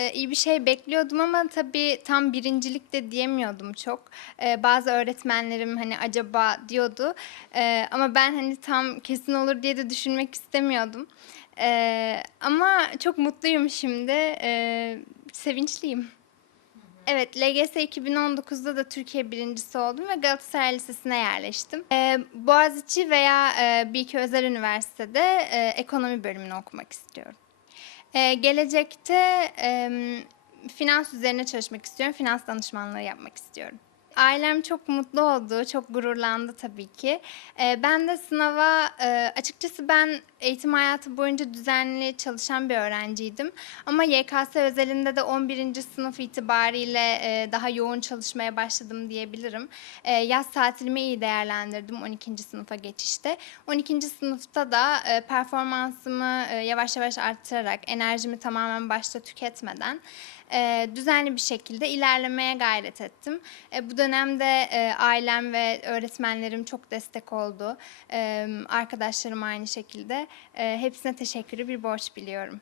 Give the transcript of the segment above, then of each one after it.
Eee, iyi bir şey bekliyordum ama tabii tam birincilik de diyemiyordum çok. Eee, bazı öğretmenlerim, hani, acaba diyordu. Eee, ama ben, hani, tam kesin olur diye de düşünmek istemiyordum. Eee, ama çok mutluyum şimdi. Eee, sevinçliyim. Evet, LGS 2019'da da Türkiye birincisi oldum ve Galatasaray Lisesi'ne yerleştim. Eee, Boğaziçi veya, eee, bir özel üniversitede, eee, ekonomi bölümünü okumak istiyorum. Eee, gelecekte, emm, finans üzerine çalışmak istiyorum. Finans danışmanlığı yapmak istiyorum. Ailem çok mutlu oldu, çok gururlandı tabii ki. Eee, ben de sınava, eee, açıkçası ben eğitim hayatı boyunca düzenli çalışan bir öğrenciydim. Ama YKS özelinde de 11. sınıf itibariyle, eee, daha yoğun çalışmaya başladım diyebilirim. Eee, yaz tatilimi iyi değerlendirdim 12. sınıfa geçişte. 12. sınıfta da, eee, performansımı, eee, yavaş yavaş arttırarak, enerjimi tamamen başta tüketmeden, eee, düzenli bir şekilde ilerlemeye gayret ettim. Eee, bu dönemde, eee, ailem ve öğretmenlerim çok destek oldu. Emm, arkadaşlarım aynı şekilde. Eee, hepsine teşekkürü bir borç biliyorum.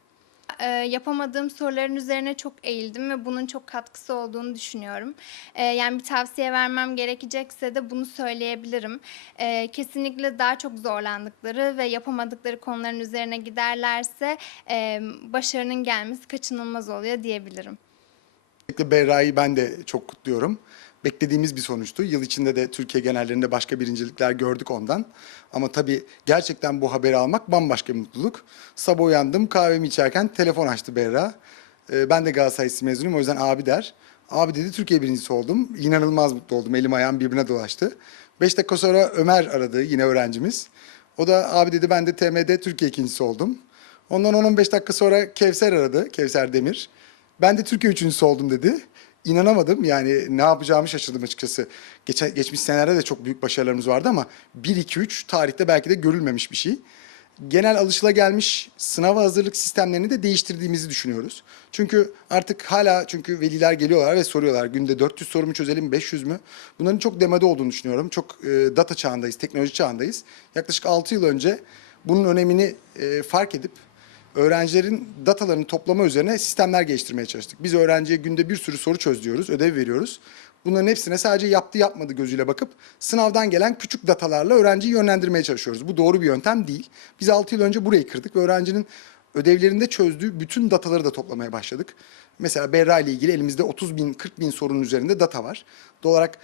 Eee, yapamadığım soruların üzerine çok eğildim ve bunun çok katkısı olduğunu düşünüyorum. Eee, yani bir tavsiye vermem gerekecekse de bunu söyleyebilirim. Eee, kesinlikle daha çok zorlandıkları ve yapamadıkları konuların üzerine giderlerse, emm, başarının gelmesi kaçınılmaz oluyor diyebilirim. Berra'yı ben de çok kutluyorum. Beklediğimiz bir sonuçtu. Yıl içinde de Türkiye genellerinde başka birincilikler gördük ondan. Ama tabii gerçekten bu haberi almak bambaşka bir mutluluk. Sabah uyandım kahvemi içerken telefon açtı Berra. Ee, ben de Galatasaray mezunuyum o yüzden abi der. Abi dedi Türkiye birincisi oldum. İnanılmaz mutlu oldum. Elim ayağım birbirine dolaştı. Beş dakika sonra Ömer aradı yine öğrencimiz. O da abi dedi ben de TM'de Türkiye ikincisi oldum. Ondan 10-15 dakika sonra Kevser aradı. Kevser Demir. Ben de Türkiye üçüncüsü oldum dedi. İnanamadım yani ne yapacağımı şaşırdım açıkçası. Geçen, geçmiş senelerde de çok büyük başarılarımız vardı ama 1-2-3 tarihte belki de görülmemiş bir şey. Genel alışılagelmiş sınava hazırlık sistemlerini de değiştirdiğimizi düşünüyoruz. Çünkü artık hala çünkü veliler geliyorlar ve soruyorlar günde 400 soru mu çözelim 500 mü? Bunların çok demode olduğunu düşünüyorum. Çok e, data çağındayız, teknoloji çağındayız. Yaklaşık 6 yıl önce bunun önemini e, fark edip öğrencilerin datalarını toplama üzerine sistemler geliştirmeye çalıştık. Biz öğrenciye günde bir sürü soru çöz diyoruz, ödev veriyoruz. Bunların hepsine sadece yaptı yapmadı gözüyle bakıp sınavdan gelen küçük datalarla öğrenciyi yönlendirmeye çalışıyoruz. Bu doğru bir yöntem değil. Biz 6 yıl önce burayı kırdık ve öğrencinin ödevlerinde çözdüğü bütün dataları da toplamaya başladık. Mesela Berra ile ilgili elimizde 30 bin, 40 bin sorunun üzerinde data var. Doğal olarak